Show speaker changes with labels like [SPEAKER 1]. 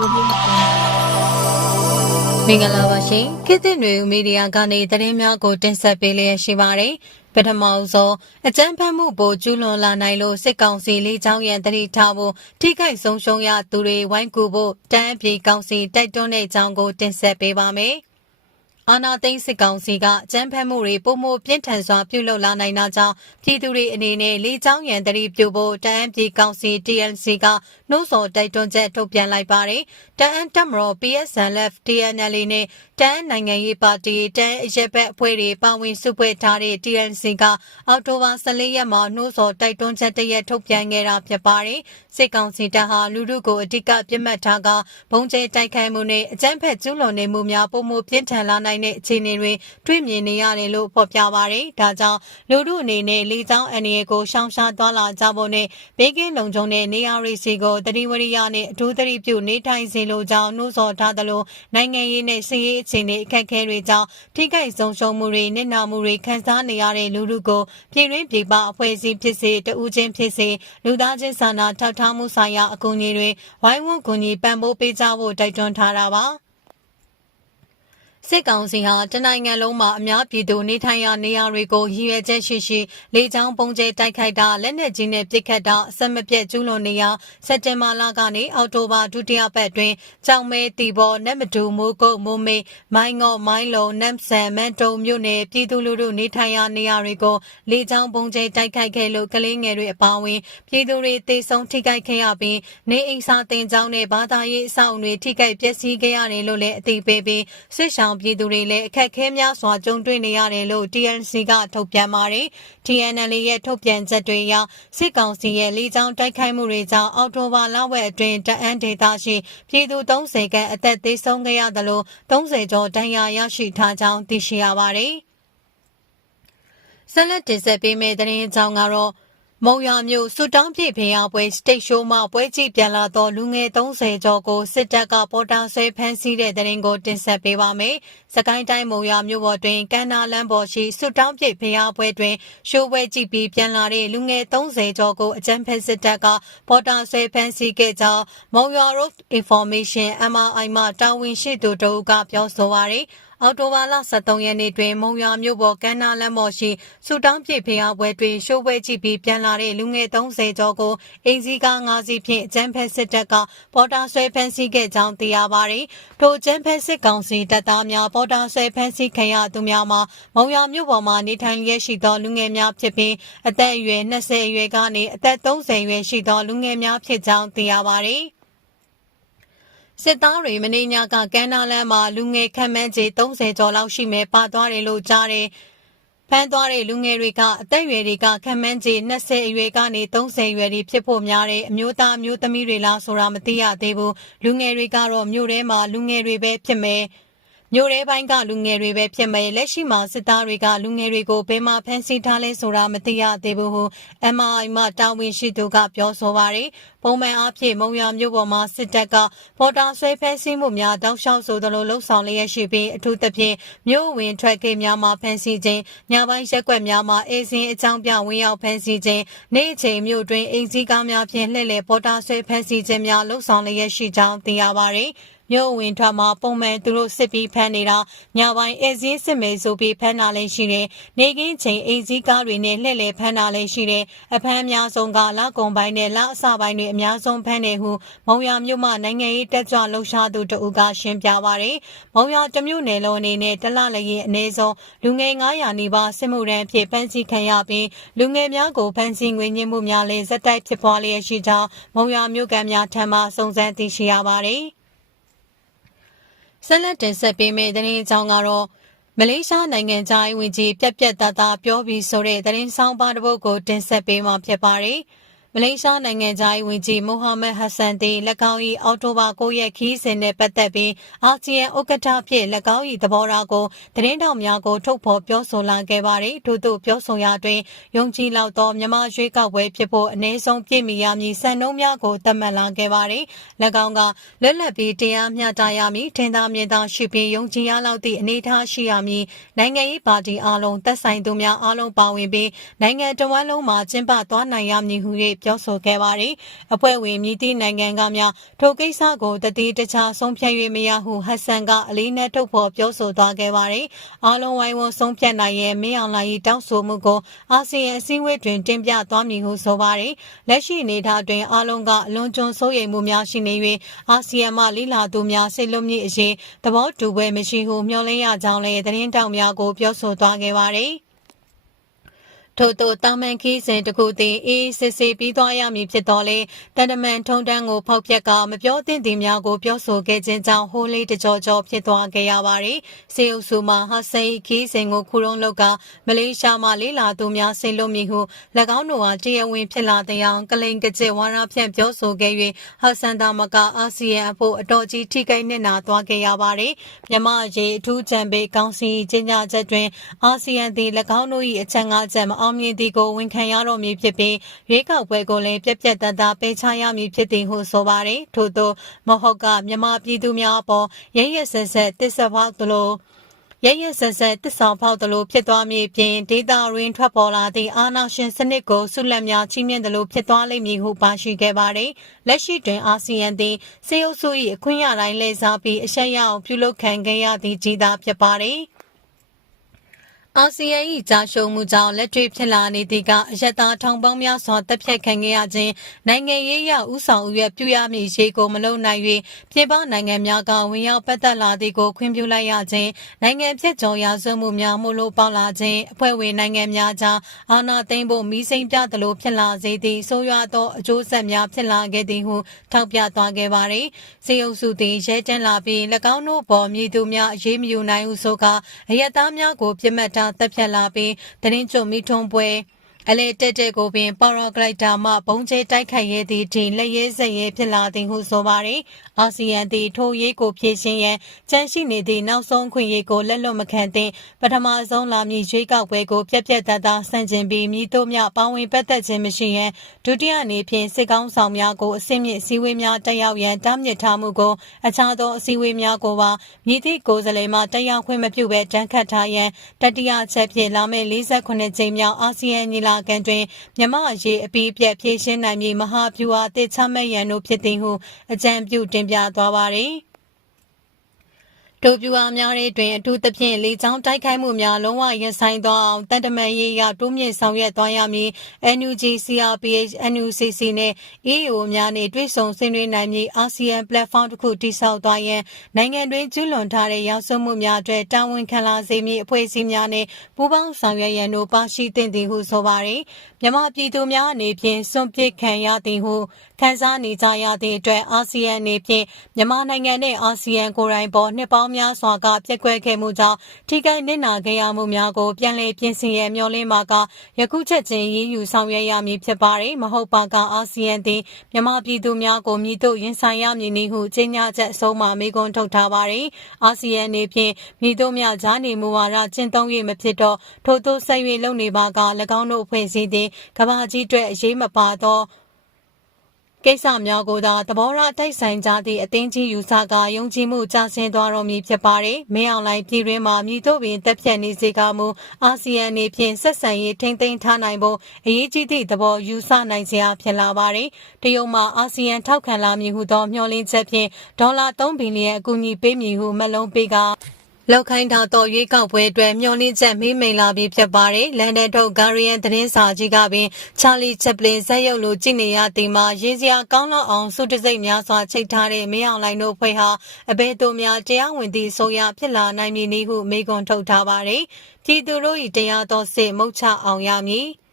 [SPEAKER 1] ကိုလေးကို
[SPEAKER 2] မင်္ဂလာပါရှင်ခေတ်သစ်နွေဦးမီဒီယာကနေသတင်းများကိုတင်ဆက်ပေးလျက်ရှိပါတယ်ပထမဆုံးအကြမ်းဖက်မှုပိုကျူးလွန်လာနိုင်လို့စစ်ကောင်စီလေးချောင်းရန်တတိထားဖို့ထိခိုက်ဆုံးရှုံးရသူတွေဝိုင်းကူဖို့တန်းအပြေကောင်စီတိုက်တွန်းတဲ့အကြောင်းကိုတင်ဆက်ပေးပါမယ် အာနာသိန်းစစ်ကောင်စီကအကြမ်းဖက်မှုတွေပုံမပြင်းထန်စွာပြုလုပ်လာနိုင်တာကြောင့်ပြည်သူတွေအနေနဲ့လေးချောင်းရန်တတိပြုဖို့တန်းအပြေကောင်စီ TNC ကနှိုးဆော်တိုက်တွန်းချက်ထုတ်ပြန်လိုက်ပါတယ်တန်းအတက်မတော် PSNF TNL နဲ့တန်းနိုင်ငံရေးပါတီတန်းအရက်ဘက်အဖွဲ့တွေပါဝင်စုဖွဲ့ထားတဲ့ TNC ကအောက်တိုဘာ14ရက်မှာနှိုးဆော်တိုက်တွန်းချက်တရက်ထုတ်ပြန်ခဲ့တာဖြစ်ပါတယ်စစ်ကောင်စီတပ်ဟာလူထုကိုအဓိကပြစ်မှတ်ထားကဘုံကျဲတိုက်ခိုက်မှုနဲ့အကြမ်းဖက်ကျူးလွန်နေမှုများပုံမှုပြင်းထန်လာနိုင်တဲ့အခြေအနေတွေတွေ့မြင်နေရတယ်လို့ဖော်ပြပါတယ်ဒါကြောင့်လူထုအနေနဲ့လေကြောင်းအန္တရာယ်ကိုရှောင်ရှားသွားလာကြဖို့နဲ့ဘေးကင်းလုံခြုံတဲ့နေရာတွေစီကိုတတိဝရိယနဲ့အထူးသတိပြုနေထိုင်စေလိုကြောင်းနှိုးဆော်ထားသလိုနိုင်ငံရေးနဲ့စီးရေးအခြေအနေအခက်အခဲတွေကြောင့်ထိခိုက်ဆုံးရှုံးမှုတွေနစ်နာမှုတွေခံစားနေရတဲ့လူထုကိုပြည်တွင်းပြည်ပအဖွဲ့အစည်းဖြစ်စေတဦးချင်းဖြစ်စေလူသားချင်းစာနာထောက်ထားမှုဆိုင်ရာအကူအညီတွေဝိုင်းဝန်းကူညီပံ့ပိုးပေးကြဖို့တိုက်တွန်းထားတာပါ စစ်ကောင်စီဟာတနိုင်ငံလုံးမှာအများပြည်သူနေထိုင်ရာနေရာတွေကိုရည်ရွယ်ချက်ရှိရှိလေကြောင်းပုံကျဲတိုက်ခိုက်တာလက်နက်ကြီးနဲ့ပစ်ခတ်တာအဆက်မပြတ်ကျူးလွန်နေရာစက်တင်ဘာလကနေအောက်တိုဘာဒုတိယပတ်တွင်ကြောင်မဲတီဘောနက်မတူမိုးကုတ်မိုးမေမိုင်းငေါ့မိုင်းလုံနမ်ဆန်မန်တုံမြို့နယ်ပြည်သူလူထုနေထိုင်ရာနေရာတွေကိုလေကြောင်းပုံကျဲတိုက်ခိုက်ခဲ့လို့ကလေးငယ်တွေအပါအဝင်ပြည်သူတွေတေဆုံးထိခိုက်ခဲ့ရပြီးနေအိမ်စာတင်ကြောင်းနဲ့ဘာသာရေးအဆောက်အဦတွေထိခိုက်ပျက်စီးခဲ့ရတယ်လို့လည်းအသိပေးပြီးစစ်ဆောင်ပြည်သူတွေလည်းအခက်အခဲများစွာကြုံတွေ့နေရတယ်လို့ TNC ကထုတ်ပြန်ပါတယ်။ TNL ရဲ့ထုတ်ပြန်ချက်တွေအရစစ်ကောင်စီရဲ့လေကြောင်းတိုက်ခိုက်မှုတွေကြောင့်အော်တိုဘာလဝက်အတွင်းတအန်းဒေသရှိပြည်သူ30ခန့်အသက်သေဆုံးခဲ့ရတယ်လို့30ကျော်ဒဏ်ရာရရှိထားကြောင်းသိရှိရပါတယ်။ဆက်လက်တင်ဆက်ပေးမယ့်သတင်းအကြောင်းကတော့ မုံရမျိုးဆူတောင်းပြည့်ဖေရပွဲစတိတ်ရှိုးမှပွဲကြည့်ပြန်လာသောလူငယ်30ကျော်ကိုစစ်တပ်ကပေါ်တာဆွဲဖမ်းဆီးတဲ့တဲ့ရင်ကိုတင်ဆက်ပေးပါမယ်။စကိုင်းတိုင်းမုံရမျိုးပေါ်တွင်ကန္နာလန်းပေါ်ရှိဆူတောင်းပြည့်ဖေရပွဲတွင်ရှိုးပွဲကြည့်ပြီးပြန်လာတဲ့လူငယ်30ကျော်ကိုအကြမ်းဖက်စစ်တပ်ကပေါ်တာဆွဲဖမ်းဆီးခဲ့ကြောင်းမုံရ Road Information MRI မှတာဝန်ရှိသူတို့ကပြောဆိုပါရယ် အော်တိုဘာလ23ရက်နေ့တွင် မုံရွာမြို့ပေါ်ကမ်းနားလမ်းပေါ်ရှိစူတောင်းပြည့်ဖျားပွဲတွင်ရှိုးပွဲကြည့်ပြီးပြန်လာတဲ့လူငယ်30ကျော်ကိုအင်စည်းကား5စီးဖြင့်အကြမ်းဖက်စစ်တပ်ကပေါ်တာဆွဲဖမ်းဆီးခဲ့ကြောင်းသိရပါသည်။ထိုအကြမ်းဖက်စစ်ကောင်စီတပ်သားများပေါ်တာဆွဲဖမ်းဆီးခံရသူများမှာမုံရွာမြို့ပေါ်မှာနေထိုင်ရရှိသောလူငယ်များဖြစ်ပြီးအသက်အရွယ်20အရွယ်ကနေအသက်30အရွယ်ရှိသောလူငယ်များဖြစ်ကြောင်းသိရပါသည်။ စစ်သားတွေမင်းညကကမ်းနားလမ်းမှာလူငယ်ခန့်မှန်းခြေ30ကျော်လောက်ရှိမယ်ပါသွားတယ်လို့ကြားတယ်။ဖမ်းသွားတဲ့လူငယ်တွေကအသက်အရွယ်တွေကခန့်မှန်းခြေ20အရွယ်ကနေ30အရွယ်တွေဖြစ်ဖို့များတဲ့အမျိုးသားအမျိုးသမီးတွေလားဆိုတာမသိရသေးဘူး။လူငယ်တွေကတော့မြို့ထဲမှာလူငယ်တွေပဲဖြစ်မယ်။ မြို့ထဲပိုင်းကလူငယ်တွေပဲဖြစ်မယ်လက်ရှိမှာစစ်သားတွေကလူငယ်တွေကိုဘယ်မှာဖမ်းဆီးထားလဲဆိုတာမသိရသေးဘူးဟု MRI မှတာဝန်ရှိသူကပြောဆိုပါတယ်။ပုံမှန်အားဖြင့်မုံရမြို့ပေါ်မှာစစ်တပ်ကပေါ်တာဆွဲဖမ်းဆီးမှုများတောက်လျှောက်ဆိုသလိုလှုပ်ဆောင်လျက်ရှိပြီးအထူးသဖြင့်မြို့ဝင်ထွက်ကိများမှာဖမ်းဆီးခြင်းညပိုင်းရက်ွက်များမှာအေးစင်းအကြောင်းပြဝင်ရောက်ဖမ်းဆီးခြင်းနေ့အချိန်မြို့တွင်အိမ်စည်းကားများဖြင့်လှည့်လည်ပေါ်တာဆွဲဖမ်းဆီးခြင်းများလှုပ်ဆောင်လျက်ရှိကြောင်းသိရပါတယ်။ မြို့ဝင်ထွက်မှာပုံမှန်သူတို့စစ်ပြီးဖမ်းနေတာညပိုင်းအေးစင်းစစ်မယ်ဆိုပြီးဖမ်းတာလည်းရှိတယ်။နေကင်းချိန်အိမ်စည်းကားတွေနဲ့လှည့်လည်ဖမ်းတာလည်းရှိတယ်။အဖမ်းအများဆုံးကလကုံပိုင်းနဲ့လအစပိုင်းတွေအများဆုံးဖမ်းတယ်ဟုမုံရမြို့မှနိုင်ငံရေးတက်ကြွလှုပ်ရှားသူတဦးကရှင်းပြပါရယ်။မုံရတမြို့နယ်လုံးအနေနဲ့တလလည်းရင်အနည်းဆုံးလူငယ်900နီးပါးစစ်မှုရန်ဖြစ်ဖမ်းဆီးခံရပြီးလူငယ်များကိုဖမ်းဆီးငွေညှိမှုများလည်းဇက်တိုက်ဖြစ်ပွားလျက်ရှိကြောင်းမုံရမြို့ကန်များထံမှစုံစမ်းသိရှိရပါတယ်။ ဆက်လက်တင်ဆက်ပေးမယ့်သတင်းအကြောင်းကတော့မလေးရှားနိုင်ငံသားဝင်ကြီးပြက်ပြက်သားသားပြောပြီးဆိုတဲ့သတင်းဆောင်ပါတစ်ပုဒ်ကိုတင်ဆက်ပေးမှာဖြစ်ပါတယ်။ မလေးရှားနိုင်ငံသားဝင်ကြီးမိုဟာမက်ဟဆန်တီ၎င်း၏အော်တိုဘာ9ရက်ခီးစဉ်နဲ့ပတ်သက်ပြီးအာဆီယံဥက္ကဋ္ဌဖြစ်၎င်း၏သဘောထားကိုသတင်းတောက်များကိုထုတ်ဖော်ပြောဆိုလာခဲ့ပါတယ်ထို့သို့ပြောဆိုရာတွင်ယုံကြည်လောက်သောမြမရွေးကောက်ပွဲဖြစ်ဖို့အ ਨੇ ဆုံးပြည့်မီရမည်စံနှုန်းများကိုသတ်မှတ်လာခဲ့ပါတယ်၎င်းကလွတ်လပ်ပြီးတရားမျှတရမည်ထင်သာမြင်သာရှိပြီးယုံကြည်ရလောက်သည့်အနေအထားရှိရမည်နိုင်ငံရေးပါတီအလုံးသက်ဆိုင်သူများအလုံးပါဝင်ပြီးနိုင်ငံတော်ဝန်လုံးမှာကျင်းပသွားနိုင်ရမည်ဟုပြောဆိုခဲ့ပါတယ်။အဖွဲ့ဝင်မြည်သည့်နိုင်ငံကများထိုကိစ္စကိုတတိတခြားဆုံးဖြတ်၍မရဟုဟတ်ဆန်ကအလေးနက်ထုတ်ဖော်ပြောဆိုသွားခဲ့ပါတယ်။အားလုံးဝိုင်းဝန်းဆုံးဖြတ်နိုင်ရဲ့မင်းအောင်လှိုင်၏တောင်းဆိုမှုကိုအာဆီယံအစည်းအဝေးတွင်တင်ပြသွားမည်ဟုဆိုပါတယ်။လက်ရှိအနေအထားတွင်အားလုံးကအလွန်ကျွံစိုးရိမ်မှုများရှိနေ၍အာဆီယံမှလိလာသူများစိတ်လွတ်မည်အရေးသဘောတူပွဲမရှိဟုမျှော်လင့်ရကြောင်းလည်းသတင်းတောက်များကိုပြောဆိုသွားခဲ့ပါတယ်။ ထို့သောတာမန်ခီးစဉ်တစ်ခုသည်အေးစစ်စစ်ပြီးသွားရမည်ဖြစ်တော်လဲတန်တမန်ထုံတန်းကိုဖောက်ပြက်ကမပြောသင့်သည်များကိုပြောဆိုခဲ့ခြင်းကြောင့်ဟိုးလေးတကြောကြောဖြစ်သွားခဲ့ရပါတယ်။စေအုပ်စုမှဟာဆိန်ခီးစဉ်ကိုခုရုံးလောက်ကမလေးရှားမှလေးလာသူများဆင်လို့မည်ဟု၎င်းတို့ဟာတရားဝင်ဖြစ်လာတဲ့အောင်ကလိန်ကကျဝါရဖြန့်ပြောဆိုခဲ့၍ဟာဆန်တာမကအာဆီယံအဖို့အတော်ကြီးထိခိုက်နစ်နာသွားခဲ့ရပါတယ်။မြမရေအထူးချံပေကောင်စီကြီးညာချက်တွင်အာဆီယံသည်၎င်းတို့၏အချက်ငါးချက်မအောင်မြင်သည်ကိုဝန်ခံရတော့မည်ဖြစ်ပြီးရွေးကောက်ပွဲကိုလည်းပြက်ပြက်တသားပေးချရမည်ဖြစ်သည်ဟုဆိုပါတယ်ထို့သောမဟုတ်ကမြမပြည်သူများအပေါ်ရရဆက်ဆက်တစ္ဆဖောက်သလိုရရဆက်ဆက်တစ္ဆာဖောက်သလိုဖြစ်သွားမည်ပြင်ဒေတာရင်းထွက်ပေါ်လာသည့်အာဏာရှင်စနစ်ကိုဆုလက်များချီးမြှင့်သလိုဖြစ်သွားလိမ့်မည်ဟုပါရှိခဲ့ပါတယ်လက်ရှိတွင်အာဆီယံသည်စေအုပ်စု၏အခွင့်အရေးတိုင်းလဲစားပြီးအရှက်ရအောင်ပြုလုပ်ခံခဲ့ရသည့်ကြီးသားဖြစ်ပါတယ် အာဆီယံ၏ကြာရှုံးမှုကြောင့်လက်တွေ့ဖြစ်လာနေသည့်ကအယက်သားထောင်ပေါင်းများစွာတပ်ဖြတ်ခံခဲ့ရခြင်းနိုင်ငံရေးအရဥဆောင်ဥရပြုရမည့်ရေကိုမလုံနိုင်၍ပြည်ပနိုင်ငံများကဝင်ရောက်ပတ်သက်လာသည်ကိုခွင့်ပြုလိုက်ရခြင်းနိုင်ငံဖြစ်ကြော်ရာဇဝမှုများမှုလို့ပေါက်လာခြင်းအဖွဲ့ဝင်နိုင်ငံများကြားအာဏာသိမ်းဖို့မိစိမ့်ပြသလိုဖြစ်လာစေသည့်ဆိုးရွားသောအကျိုးဆက်များဖြစ်လာခဲ့သည်ဟုထောက်ပြသွားခဲ့ပါသည်စေအုပ်စုသည်ရဲကျန်းလာပြီး၎င်းတို့ပေါ်မြည်သူများအရေးမယူနိုင်ဟုဆိုကာအယက်သားများကိုပြစ်မှတ်ထားတပ်ဖြတ်လာပြီးတရင်ကျွမိထုံပွဲ အလဲတက်တက်ကိုပင်ပါရာဂလိုက်တာမှဘုံကျဲတိုက်ခိုက်ရဲသည့်တင်လက်ရဲစက်ရဲဖြစ်လာသည်ဟုဆိုပါတယ်။အာဆီယံသည်ထိုရေးကိုဖြည့်ရှင်းရန်ကြန့်ရှိနေသည့်နောက်ဆုံးခွင့်ရေးကိုလက်လွတ်မခံသင့်ပထမဆုံးလာမည့်ရွေးကောက်ပွဲကိုပြက်ပြက်သားသားဆန့်ကျင်ပြီးမြည်တို့များပါဝင်ပတ်သက်ခြင်းမရှိရန်ဒုတိယအနေဖြင့်စစ်ကောင်းဆောင်များကိုအစင်းမြင့်စည်းဝေးများတက်ရောက်ရန်တားမြစ်ထားမှုကိုအခြားသောအစည်းအဝေးများကိုပါမြည်သည့်ကိုယ်စားလှယ်မှတက်ရောက်ခွင့်မပြုဘဲတန်းခတ်ထားရန်တတိယချက်ဖြင့်လာမယ့်48ကြိမ်မြောက်အာဆီယံညီလာခံတွင်မြမအရေးအပြီးပြက်ဖြည့်ရှင်းနိုင်မည်မဟာဗျူဟာအသစ်ချမှတ်ရန်တို့ဖြစ်သည်ဟုအကြံပြုတင်ပြသွားပါသည် တိုပြူအားများတဲ့တွင်အထူးသဖြင့်လေကြောင်းတိုက်ခိုက်မှုများလုံးဝရပ်ဆိုင်သွားအောင်တန်တမန်ရေးရတိုးမြင့်ဆောင်ရွက်သွားရမည် NUG CRPH NUCC နဲ့ EU များနဲ့တွဲဆုံဆွေးနွေးနိုင်မည် ASEAN platform တစ်ခုတည်ဆောက်သွားရန်နိုင်ငံတွင်ကျူးလွန်ထားတဲ့ရောက်စွမှုများအတွက်တာဝန်ခံလာစေမည်အဖွဲ့အစည်းများနဲ့ပူးပေါင်းဆောင်ရွက်ရန်တို့ပါရှိသင့်သည်ဟုဆိုပါရယ်မြန်မာပြည်သူများအနေဖြင့်စွန့်ပစ်ခံရသည်ဟုခံစားနေကြရသည့်အတွက်အာဆီယံအနေဖြင့်မြန်မာနိုင်ငံနဲ့အာဆီယံကိုယ်တိုင်ပေါ်နှစ်ပေါင်းများစွာကပြက်ကွက်ခဲ့မှုကြောင့်ထိခိုက်နစ်နာခဲ့ရမှုများကိုပြန်လည်ပြင်ဆင်ရမျှော်လင့်မှာကယခုချက်ချင်းရည်ယူဆောင်ရွက်ရမည်ဖြစ်ပါတယ်မဟုတ်ပါကအာဆီယံသည်မြန်မာပြည်သူများကိုမြည်တို့ရင်ဆိုင်ရမည်နည်းဟုကြေညာချက်အဆုံးမှာမေခွန်းထုတ်ထားပါတယ်အာဆီယံအနေဖြင့်မြည်တို့များဂျာနေမူဝါဒကျင့်သုံး၍မဖြစ်တော့ထို့သောဆက်၍လုပ်နေပါက၎င်းတို့အဖွဲ့အစည်းသည်ကဘာကြီးအတွက်အရေးမပါသော ကိစ္စများကိုသာသဘောထားတိုက်ဆိုင်ကြသည့်အသင်းကြီးယူဆကယုံကြည်မှုကျဆင်းသွားတော့မည်ဖြစ်ပါတယ်။မင်းအောင်လှိုင်ပြည်တွင်းမှာမြည်တို့ပင်တက်ပြတ်နေစေကမူအာဆီယံအနေဖြင့်ဆက်ဆံရေးထိမ့်သိမ်းထားနိုင်ဖို့အရေးကြီးသည့်သဘောယူဆနိုင်စရာဖြစ်လာပါတယ်။တရုတ်မှအာဆီယံထောက်ခံလာမည်ဟုသောမျှော်လင့်ချက်ဖြင့်ဒေါ်လာ3ဘီလီယံအကူအညီပေးမည်ဟုမလုံးပေးက လောက်ခိုင်းထားသောရွေးကောက်ပွဲအတွက်မျှော်လင့်ချက်မိမိန်လာပြီးဖြစ်ပါတယ်။လန်ဒန်ထုတ်ဂါရီယန်သတင်းစာကြီးကပင်ချာလီချက်ပလင်ဇက်ရုပ်လိုကြည့်နေရသည်မှာရင်းစရာကောင်းလောက်အောင်စုတစိတ်များစွာချိတ်ထားတဲ့မင်းအောင်လှိုင်တို့ဖွဲ့ဟာအဘဲတို့များတရားဝင်သည့်ဆိုရဖြစ်လာနိုင်မည်နည်းဟုမေးခွန်းထုတ်ထားပါတယ်။ပြည်သူတို့၏တရားတော်စစ်မုတ်ချအောင်ရမည်။